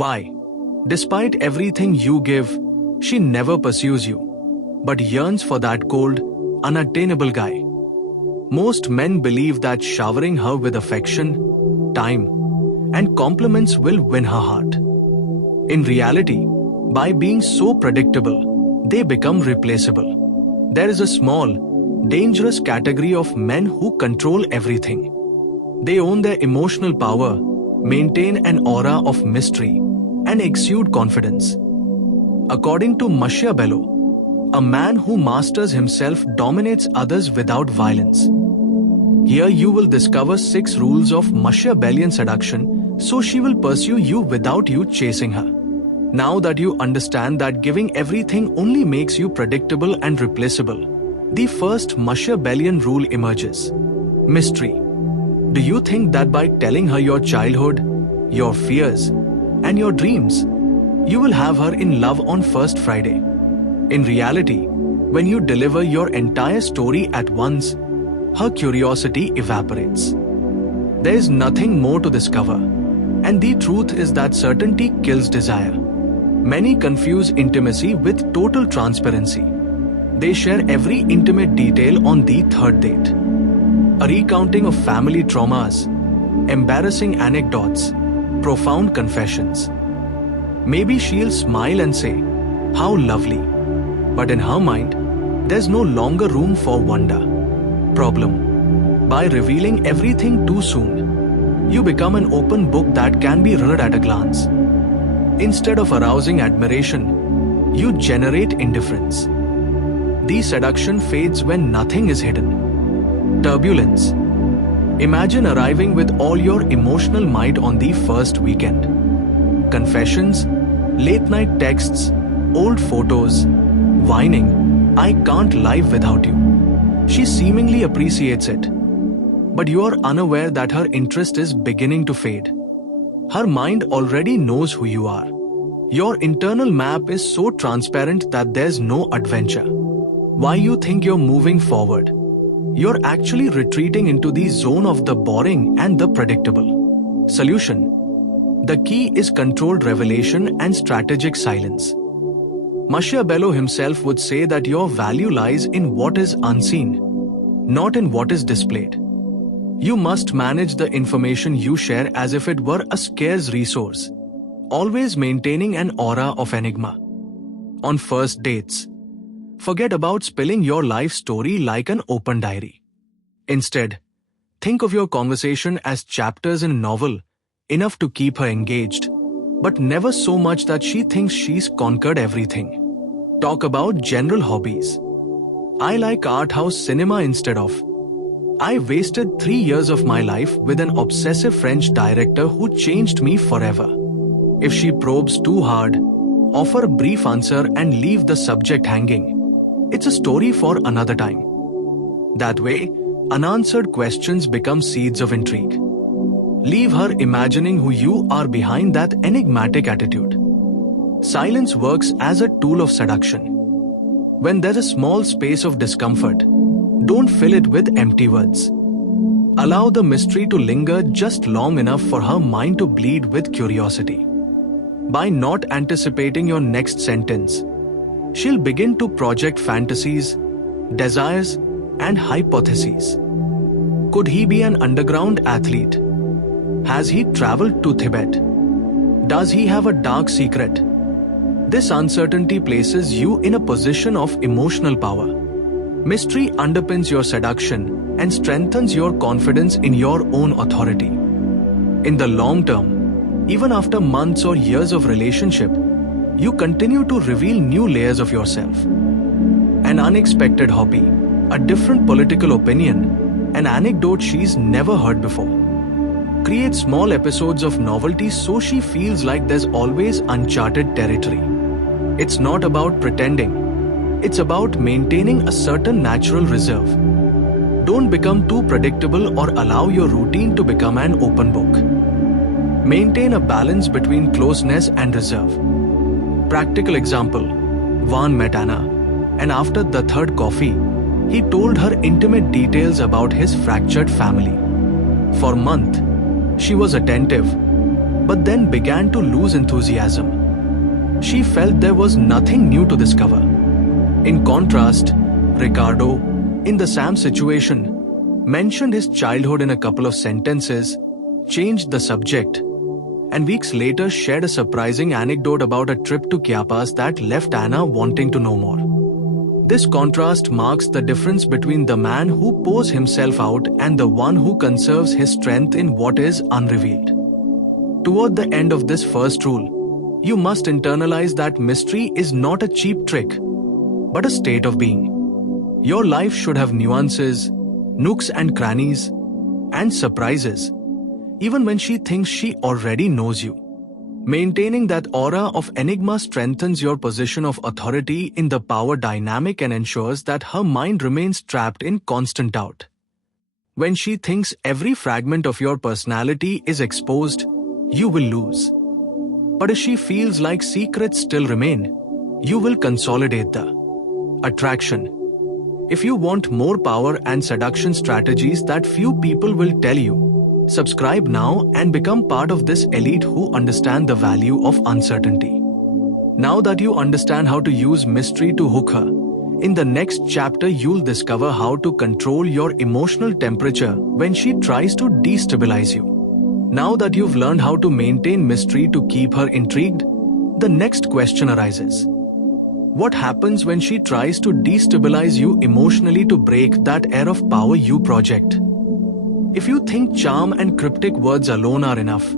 Why? Despite everything you give, she never pursues you, but yearns for that cold, unattainable guy. Most men believe that showering her with affection, time, and compliments will win her heart. In reality, by being so predictable, they become replaceable. There is a small, dangerous category of men who control everything. They own their emotional power, maintain an aura of mystery, and exude confidence. According to Machiavelli, a man who masters himself dominates others without violence. Here you will discover 6 rules of Machiavellian seduction, so she will pursue you without you chasing her. Now that you understand that giving everything only makes you predictable and replaceable, the first Machiavellian rule emerges: mystery. Do you think that by telling her your childhood, your fears, and your dreams, you will have her in love on first Friday? In reality, when you deliver your entire story at once, her curiosity evaporates. There is nothing more to discover, and the truth is that certainty kills desire. Many confuse intimacy with total transparency. They share every intimate detail on the third date. A recounting of family traumas, embarrassing anecdotes, profound confessions. Maybe she'll smile and say, "How lovely." But in her mind, there's no longer room for wonder. Problem: by revealing everything too soon, you become an open book that can be read at a glance. Instead of arousing admiration, you generate indifference. The seduction fades when nothing is hidden. Turbulence. Imagine arriving with all your emotional might on the first weekend. Confessions, late-night texts, old photos, whining, "I can't live without you." She seemingly appreciates it, but you are unaware that her interest is beginning to fade. Her mind already knows who you are. Your internal map is so transparent that there's no adventure. Why you think you're moving forward? You're actually retreating into the zone of the boring and the predictable. Solution: the key is controlled revelation and strategic silence. Machiavelli himself would say that your value lies in what is unseen, not in what is displayed. You must manage the information you share as if it were a scarce resource, always maintaining an aura of enigma. On first dates, forget about spilling your life story like an open diary. Instead, think of your conversation as chapters in a novel, enough to keep her engaged, but never so much that she thinks she's conquered everything. Talk about general hobbies. I like art house cinema instead of. I wasted 3 years of my life with an obsessive French director who changed me forever. If she probes too hard, offer a brief answer and leave the subject hanging. It's a story for another time. That way, unanswered questions become seeds of intrigue. Leave her imagining who you are behind that enigmatic attitude. Silence works as a tool of seduction. When there's a small space of discomfort, don't fill it with empty words. Allow the mystery to linger just long enough for her mind to bleed with curiosity. By not anticipating your next sentence, she'll begin to project fantasies, desires, and hypotheses. Could he be an underground athlete? Has he traveled to Tibet? Does he have a dark secret? This uncertainty places you in a position of emotional power. Mystery underpins your seduction and strengthens your confidence in your own authority. In the long term, even after months or years of relationship, you continue to reveal new layers of yourself. An unexpected hobby, a different political opinion, an anecdote she's never heard before. Create small episodes of novelty so she feels like there's always uncharted territory. It's not about pretending. It's about maintaining a certain natural reserve. Don't become too predictable or allow your routine to become an open book. Maintain a balance between closeness and reserve. Practical example: Juan met Anna, and after the third coffee, he told her intimate details about his fractured family. For a month, she was attentive, but then began to lose enthusiasm. She felt there was nothing new to discover. In contrast, Ricardo, in the Sam situation, mentioned his childhood in a couple of sentences, changed the subject, and weeks later shared a surprising anecdote about a trip to Chiapas that left Anna wanting to know more. This contrast marks the difference between the man who pours himself out and the one who conserves his strength in what is unrevealed. Toward the end of this first rule, you must internalize that mystery is not a cheap trick, but a state of being. Your life should have nuances, nooks and crannies, and surprises, even when she thinks she already knows you. Maintaining that aura of enigma strengthens your position of authority in the power dynamic and ensures that her mind remains trapped in constant doubt. When she thinks every fragment of your personality is exposed, you will lose. But if she feels like secrets still remain, you will consolidate the attraction. If you want more power and seduction strategies that few people will tell you, subscribe now and become part of this elite who understand the value of uncertainty. Now that you understand how to use mystery to hook her, in the next chapter you'll discover how to control your emotional temperature when she tries to destabilize you. Now that you've learned how to maintain mystery to keep her intrigued, the next question arises. What happens when she tries to destabilize you emotionally to break that air of power you project? If you think charm and cryptic words alone are enough,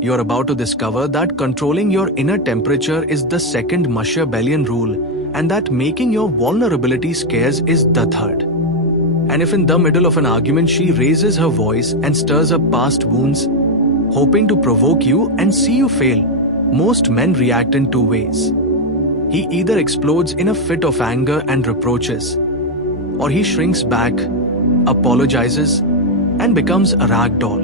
you're about to discover that controlling your inner temperature is the second Machiavellian rule, and that making your vulnerability scarce is the third. And if in the middle of an argument she raises her voice and stirs up past wounds, hoping to provoke you and see you fail, most men react in two ways. He either explodes in a fit of anger and reproaches, or he shrinks back, apologizes, and becomes a rag doll.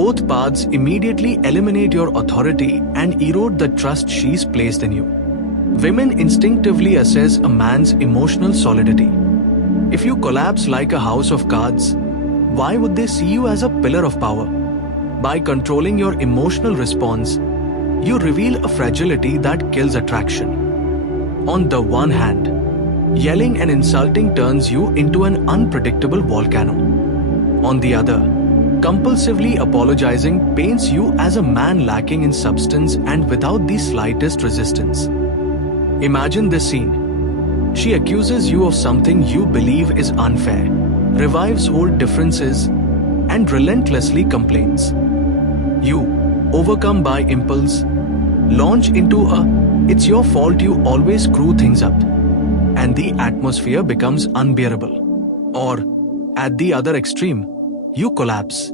Both paths immediately eliminate your authority and erode the trust she's placed in you. Women instinctively assess a man's emotional solidity. If you collapse like a house of cards, why would they see you as a pillar of power? By controlling your emotional response, you reveal a fragility that kills attraction. On the one hand, yelling and insulting turns you into an unpredictable volcano. On the other, compulsively apologizing paints you as a man lacking in substance and without the slightest resistance. Imagine this scene. She accuses you of something you believe is unfair, revives old differences, and relentlessly complains. You, overcome by impulse, launch into a "it's your fault you always screw things up," and the atmosphere becomes unbearable. Or, at the other extreme, you collapse.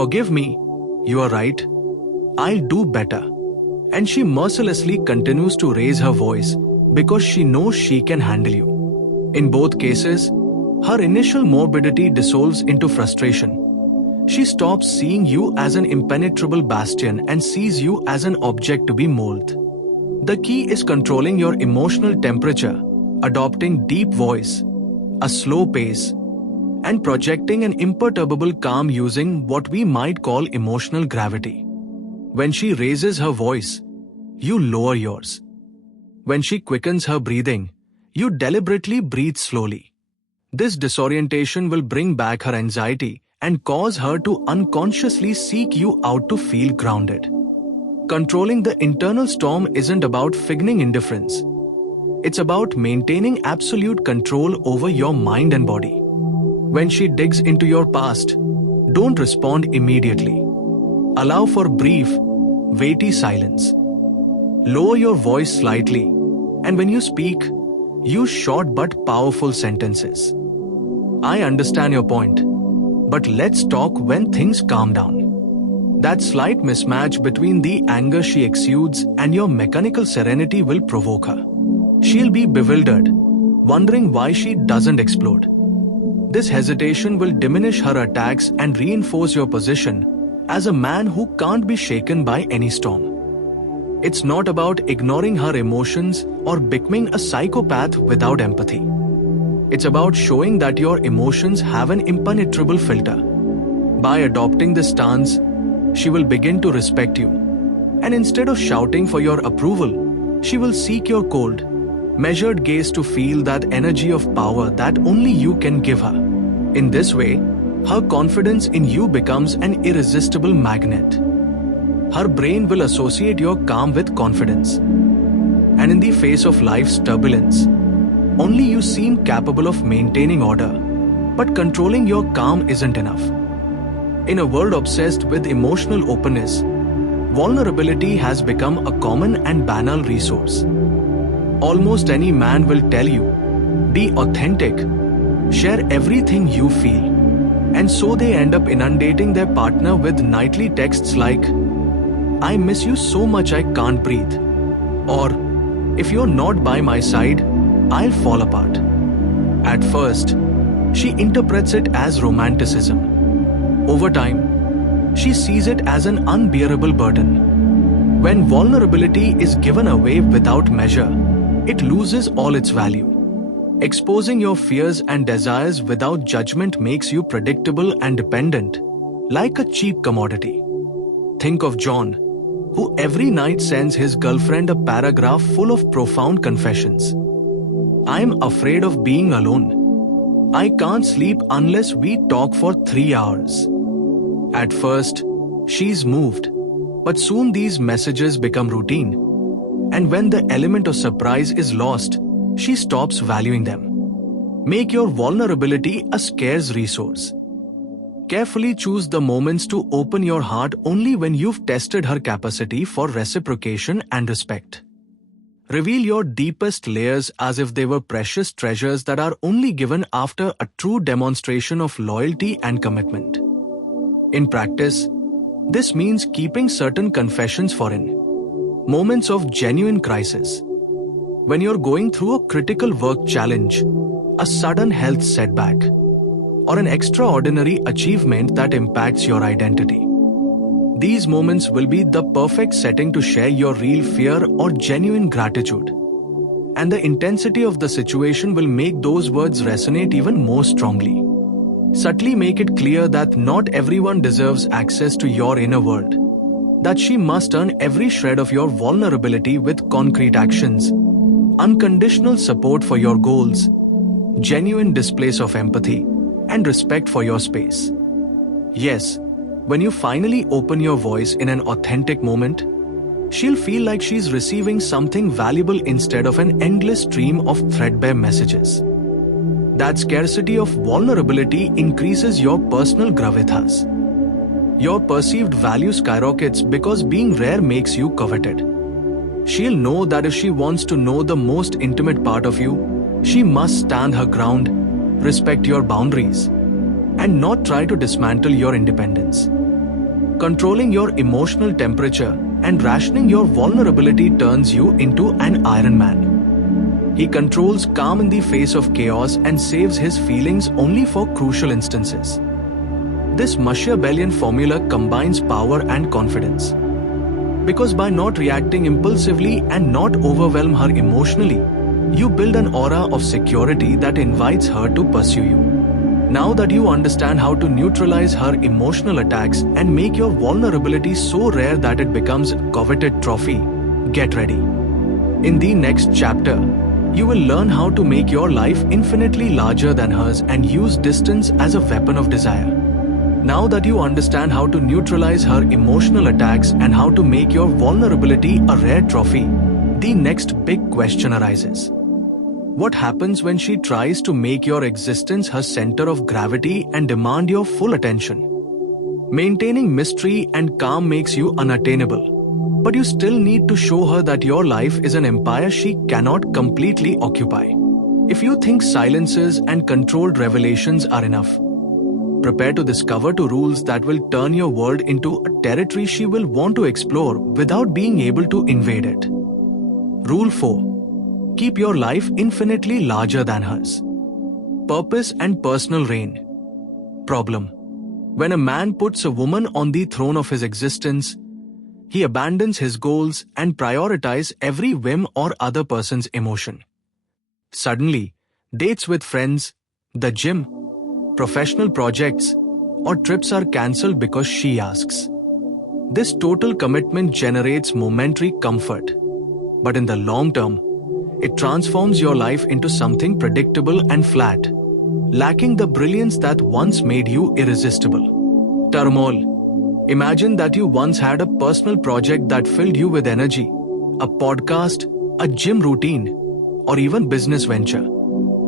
"Forgive me, you are right, I'll do better." And she mercilessly continues to raise her voice because she knows she can handle you. In both cases, her initial morbidity dissolves into frustration. She stops seeing you as an impenetrable bastion and sees you as an object to be molded. The key is controlling your emotional temperature, adopting deep voice, a slow pace, and projecting an imperturbable calm using what we might call emotional gravity. When she raises her voice, you lower yours. When she quickens her breathing, you deliberately breathe slowly. This disorientation will bring back her anxiety and cause her to unconsciously seek you out to feel grounded. Controlling the internal storm isn't about feigning indifference. It's about maintaining absolute control over your mind and body. When she digs into your past, don't respond immediately. Allow for brief, weighty silence. Lower your voice slightly, and when you speak, use short but powerful sentences. "I understand your point, but let's talk when things calm down." That slight mismatch between the anger she exudes and your mechanical serenity will provoke her. She'll be bewildered, wondering why she doesn't explode. This hesitation will diminish her attacks and reinforce your position as a man who can't be shaken by any storm. It's not about ignoring her emotions or becoming a psychopath without empathy. It's about showing that your emotions have an impenetrable filter. By adopting this stance, she will begin to respect you. And instead of shouting for your approval, she will seek your cold, measured gaze to feel that energy of power that only you can give her. In this way, her confidence in you becomes an irresistible magnet. Her brain will associate your calm with confidence. And in the face of life's turbulence, only you seem capable of maintaining order. But controlling your calm isn't enough. In a world obsessed with emotional openness, vulnerability has become a common and banal resource. Almost any man will tell you, be authentic, share everything you feel. And so they end up inundating their partner with nightly texts like, I miss you so much I can't breathe. Or, if you're not by my side, I'll fall apart. At first, she interprets it as romanticism. Over time, she sees it as an unbearable burden. When vulnerability is given away without measure, it loses all its value. Exposing your fears and desires without judgment makes you predictable and dependent, like a cheap commodity. Think of John, who every night sends his girlfriend a paragraph full of profound confessions. I'm afraid of being alone. I can't sleep unless we talk for 3 hours. At first, she's moved, but soon these messages become routine. And when the element of surprise is lost, she stops valuing them. Make your vulnerability a scarce resource. Carefully choose the moments to open your heart only when you've tested her capacity for reciprocation and respect. Reveal your deepest layers as if they were precious treasures that are only given after a true demonstration of loyalty and commitment. In practice, this means keeping certain confessions for moments of genuine crisis. When you're going through a critical work challenge, a sudden health setback, or an extraordinary achievement that impacts your identity. These moments will be the perfect setting to share your real fear or genuine gratitude. And the intensity of the situation will make those words resonate even more strongly. Subtly make it clear that not everyone deserves access to your inner world. That she must earn every shred of your vulnerability with concrete actions, unconditional support for your goals, genuine displays of empathy, and respect for your space. Yes, when you finally open your voice in an authentic moment, she'll feel like she's receiving something valuable instead of an endless stream of threadbare messages. That scarcity of vulnerability increases your personal gravitas. Your perceived value skyrockets because being rare makes you coveted. She'll know that if she wants to know the most intimate part of you, she must stand her ground, respect your boundaries, and not try to dismantle your independence. Controlling your emotional temperature and rationing your vulnerability turns you into an Iron Man. He controls calm in the face of chaos and saves his feelings only for crucial instances. This Machiavellian formula combines power and confidence. Because by not reacting impulsively and not overwhelm her emotionally, you build an aura of security that invites her to pursue you. Now that you understand how to neutralize her emotional attacks and make your vulnerability so rare that it becomes a coveted trophy, get ready. In the next chapter, you will learn how to make your life infinitely larger than hers and use distance as a weapon of desire. Now that you understand how to neutralize her emotional attacks and how to make your vulnerability a rare trophy, the next big question arises. What happens when she tries to make your existence her center of gravity and demand your full attention? Maintaining mystery and calm makes you unattainable, but you still need to show her that your life is an empire she cannot completely occupy. If you think silences and controlled revelations are enough, prepare to discover two rules that will turn your world into a territory she will want to explore without being able to invade it. Rule 4. Keep your life infinitely larger than hers. Purpose and personal reign. Problem. When a man puts a woman on the throne of his existence, he abandons his goals and prioritizes every whim or other person's emotion. Suddenly, dates with friends, the gym, professional projects, or trips are cancelled because she asks. This total commitment generates momentary comfort, but in the long term, it transforms your life into something predictable and flat, lacking the brilliance that once made you irresistible. Turmoil. Imagine that you once had a personal project that filled you with energy, a podcast, a gym routine, or even business venture.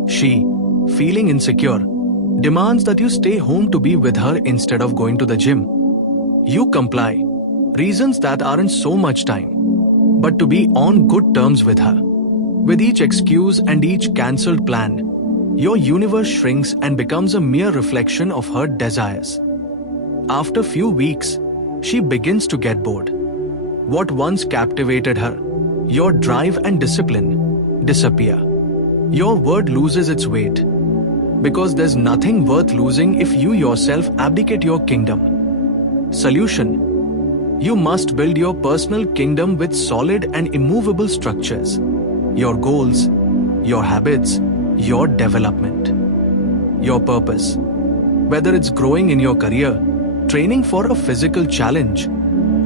She, feeling insecure, demands that you stay home to be with her instead of going to the gym. You comply, reasons that aren't so much time, but to be on good terms with her. With each excuse and each cancelled plan, your universe shrinks and becomes a mere reflection of her desires. After few weeks, she begins to get bored. What once captivated her, your drive and discipline, disappear. Your word loses its weight, because there's nothing worth losing if you yourself abdicate your kingdom. Solution. You must build your personal kingdom with solid and immovable structures. Your goals, your habits, your development. Your purpose. Whether it's growing in your career, training for a physical challenge,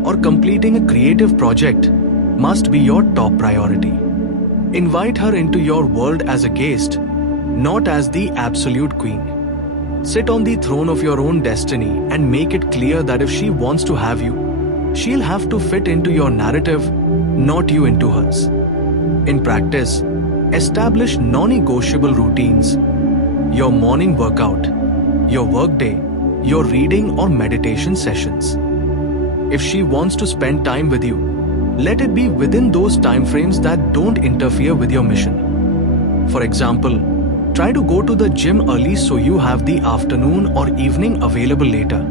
or completing a creative project, must be your top priority. Invite her into your world as a guest, not as the absolute queen. Sit on the throne of your own destiny and make it clear that if she wants to have you, she'll have to fit into your narrative, not you into hers. In practice, establish non-negotiable routines. Your morning workout, your workday, your reading or meditation sessions. If she wants to spend time with you, let it be within those timeframes that don't interfere with your mission. For example, try to go to the gym early so you have the afternoon or evening available later.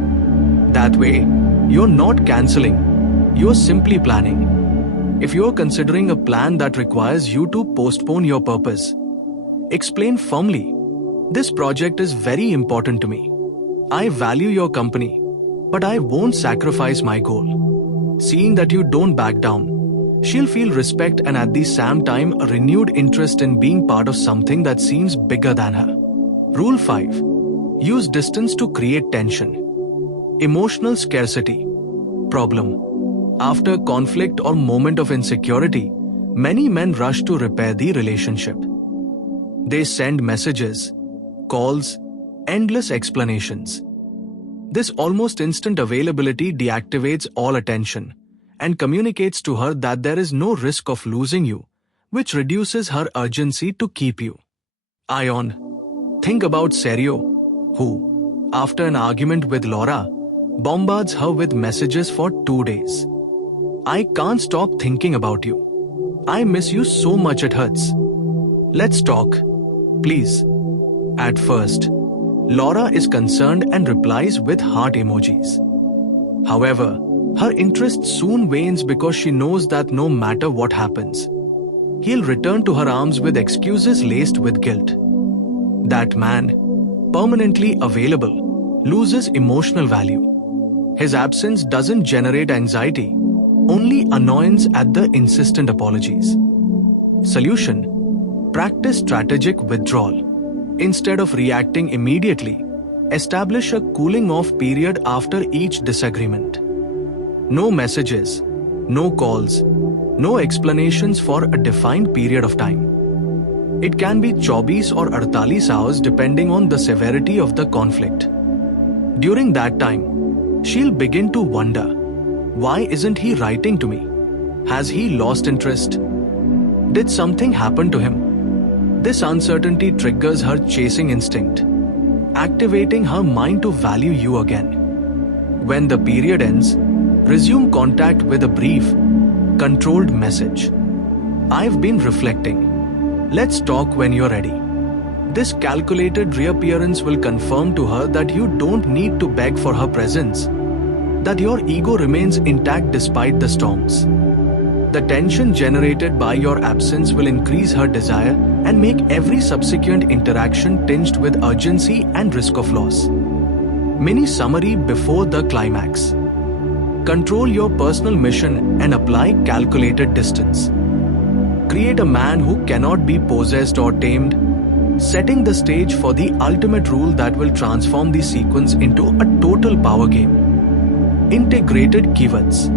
That way, you're not cancelling, you're simply planning. If you're considering a plan that requires you to postpone your purpose, explain firmly, "This project is very important to me. I value your company, but I won't sacrifice my goal." Seeing that you don't back down, she'll feel respect and at the same time a renewed interest in being part of something that seems bigger than her. Rule 5. Use distance to create tension. Emotional scarcity. Problem. After conflict or moment of insecurity, many men rush to repair the relationship. They send messages, calls, endless explanations. This almost instant availability deactivates all attention and communicates to her that there is no risk of losing you, which reduces her urgency to keep you. Ion. Think about Sergio, who, after an argument with Laura, bombards her with messages for 2 days. "I can't stop thinking about you. I miss you so much it hurts. Let's talk, please." At first, Laura is concerned and replies with heart emojis. However, her interest soon wanes because she knows that no matter what happens, he'll return to her arms with excuses laced with guilt. That man, permanently available, loses emotional value. His absence doesn't generate anxiety, only annoyance at the insistent apologies. Solution. Practice strategic withdrawal. Instead of reacting immediately, establish a cooling off period after each disagreement. No messages, no calls, no explanations for a defined period of time. It can be 24 or 48 hours depending on the severity of the conflict. During that time, she'll begin to wonder, why isn't he writing to me? Has he lost interest? Did something happen to him? This uncertainty triggers her chasing instinct, activating her mind to value you again. When the period ends, resume contact with a brief, controlled message. "I've been reflecting. Let's talk when you're ready." This calculated reappearance will confirm to her that you don't need to beg for her presence, that your ego remains intact despite the storms. The tension generated by your absence will increase her desire and make every subsequent interaction tinged with urgency and risk of loss. Mini summary before the climax. Control your personal mission and apply calculated distance. Create a man who cannot be possessed or tamed, setting the stage for the ultimate rule that will transform the sequence into a total power game. Integrated keywords.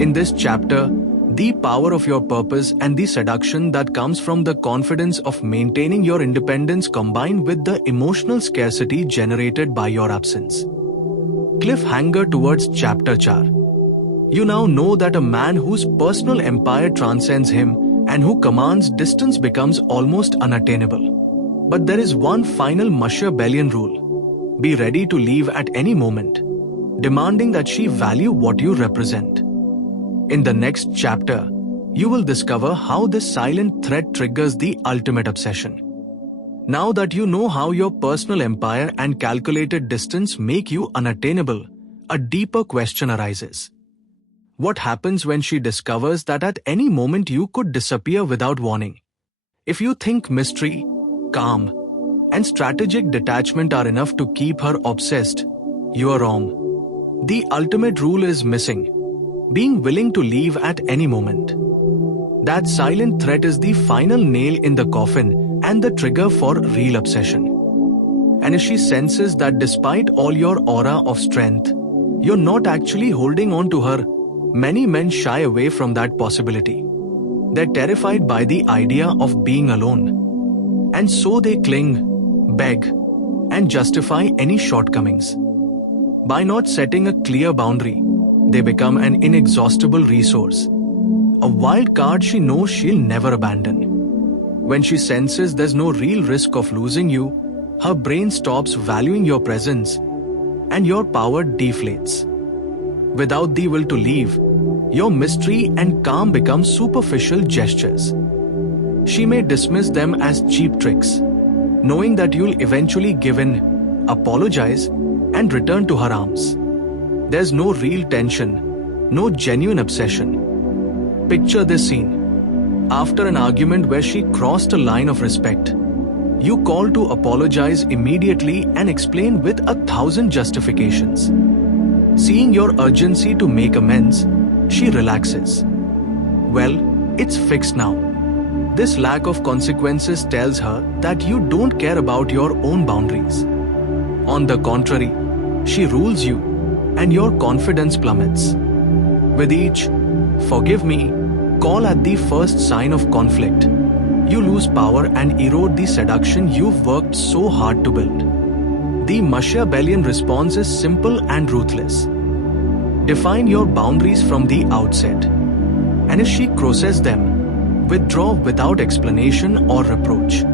In this chapter, the power of your purpose and the seduction that comes from the confidence of maintaining your independence combined with the emotional scarcity generated by your absence. Cliffhanger towards Chapter 4. You now know that a man whose personal empire transcends him and who commands distance becomes almost unattainable. But there is one final Machiavellian rule. Be ready to leave at any moment, demanding that she value what you represent. In the next chapter, you will discover how this silent threat triggers the ultimate obsession. Now that you know how your personal empire and calculated distance make you unattainable, a deeper question arises. What happens when she discovers that at any moment you could disappear without warning? If you think mystery, calm, and strategic detachment are enough to keep her obsessed, you are wrong. The ultimate rule is missing: being willing to leave at any moment. That silent threat is the final nail in the coffin and the trigger for real obsession. And if she senses that despite all your aura of strength, you're not actually holding on to her, many men shy away from that possibility. They're terrified by the idea of being alone. And so they cling, beg, and justify any shortcomings. By not setting a clear boundary, they become an inexhaustible resource, a wild card she knows she'll never abandon. When she senses there's no real risk of losing you, her brain stops valuing your presence, and your power deflates. Without the will to leave, your mystery and calm become superficial gestures. She may dismiss them as cheap tricks, knowing that you'll eventually give in, apologize, and return to her arms. There's no real tension, no genuine obsession. Picture this scene. After an argument where she crossed a line of respect, you call to apologize immediately and explain with 1,000 justifications. Seeing your urgency to make amends, she relaxes. Well, it's fixed now. This lack of consequences tells her that you don't care about your own boundaries. On the contrary, she rules you, and your confidence plummets. With each "forgive me" call at the first sign of conflict, you lose power and erode the seduction you've worked so hard to build. The Machiavellian response is simple and ruthless. Define your boundaries from the outset, and if she crosses them, withdraw without explanation or reproach.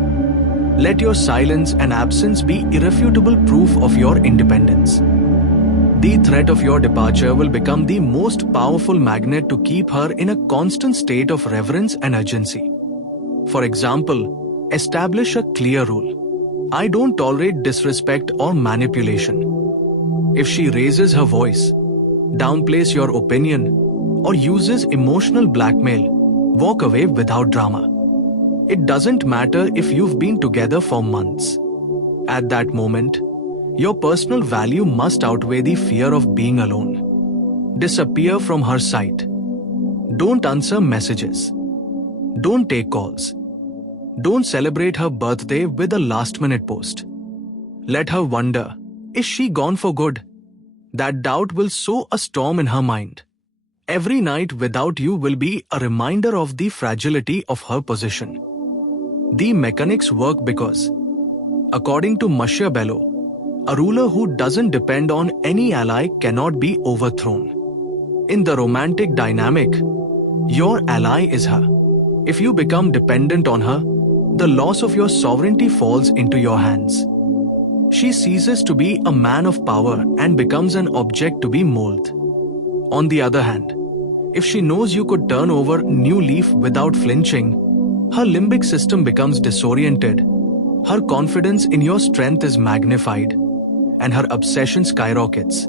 Let your silence and absence be irrefutable proof of your independence. The threat of your departure will become the most powerful magnet to keep her in a constant state of reverence and urgency. For example, establish a clear rule: I don't tolerate disrespect or manipulation. If she raises her voice, downplays your opinion, or uses emotional blackmail, walk away without drama. It doesn't matter if you've been together for months. At that moment, your personal value must outweigh the fear of being alone. Disappear from her sight. Don't answer messages. Don't take calls. Don't celebrate her birthday with a last-minute post. Let her wonder, is she gone for good? That doubt will sow a storm in her mind. Every night without you will be a reminder of the fragility of her position. The mechanics work because, according to Machiavelli, a ruler who doesn't depend on any ally cannot be overthrown. In the romantic dynamic, your ally is her. If you become dependent on her, the loss of your sovereignty falls into your hands. She ceases to be a man of power and becomes an object to be molded. On the other hand, if she knows you could turn over a new leaf without flinching, her limbic system becomes disoriented, her confidence in your strength is magnified, and her obsession skyrockets,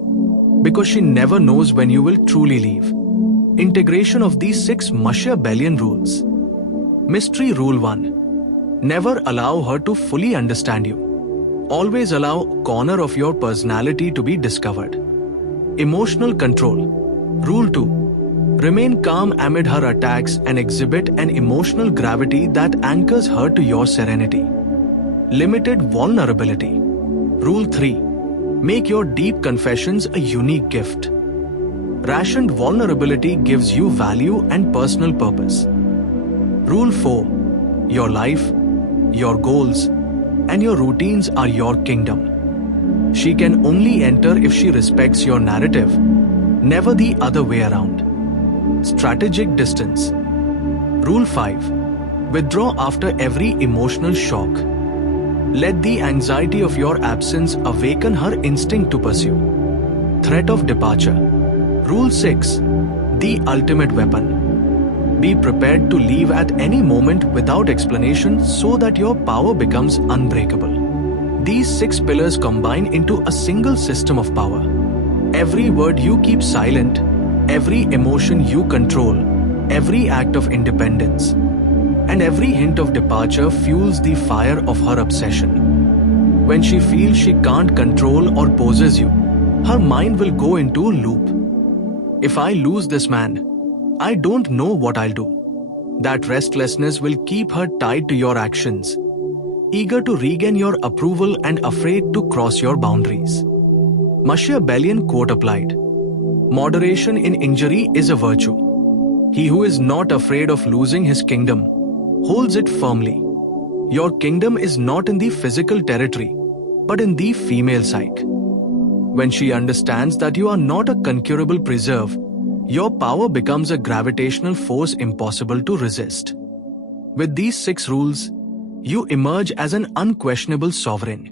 because she never knows when you will truly leave. Integration of these 6 Machiavellian rules. Mystery Rule 1. Never allow her to fully understand you. Always allow a corner of your personality to be discovered. Emotional control. Rule 2. Remain calm amid her attacks and exhibit an emotional gravity that anchors her to your serenity. Limited vulnerability. Rule 3. Make your deep confessions a unique gift. Rationed vulnerability gives you value and personal purpose. Rule 4. Your life, your goals, and your routines are your kingdom. She can only enter if she respects your narrative, never the other way around. Strategic distance. Rule 5. Withdraw after every emotional shock. Let the anxiety of your absence awaken her instinct to pursue. Threat of departure. Rule 6. The ultimate weapon. Be prepared to leave at any moment without explanation so that your power becomes unbreakable. These 6 pillars combine into a single system of power. Every word you keep silent, every emotion you control, every act of independence, and every hint of departure fuels the fire of her obsession. When she feels she can't control or possess you, her mind will go into a loop. If I lose this man, I don't know what I'll do. That restlessness will keep her tied to your actions, eager to regain your approval and afraid to cross your boundaries. Machiavellian quote applied: moderation in injury is a virtue. He who is not afraid of losing his kingdom holds it firmly. Your kingdom is not in the physical territory, but in the female psyche. When she understands that you are not a conquerable preserve, your power becomes a gravitational force impossible to resist. With these 6 rules, you emerge as an unquestionable sovereign.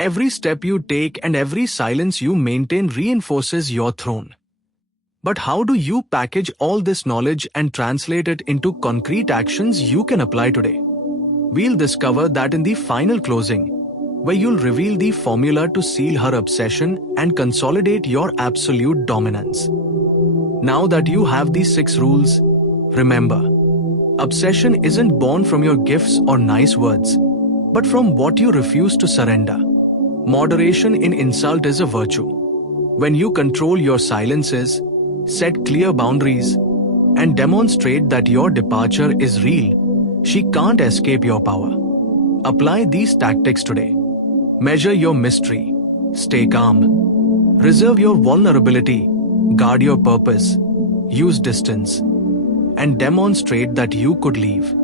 Every step you take and every silence you maintain reinforces your throne. But how do you package all this knowledge and translate it into concrete actions you can apply today? We'll discover that in the final closing, where you'll reveal the formula to seal her obsession and consolidate your absolute dominance. Now that you have these 6 rules, remember, obsession isn't born from your gifts or nice words, but from what you refuse to surrender. Moderation in insult is a virtue. When you control your silences, set clear boundaries, and demonstrate that your departure is real, she can't escape your power. Apply these tactics today. Measure your mystery. Stay calm. Reserve your vulnerability. Guard your purpose. Use distance. And demonstrate that you could leave.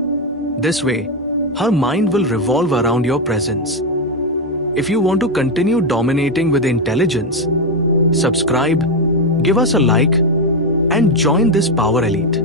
This way, her mind will revolve around your presence. If you want to continue dominating with intelligence, subscribe, give us a like, and join this power elite.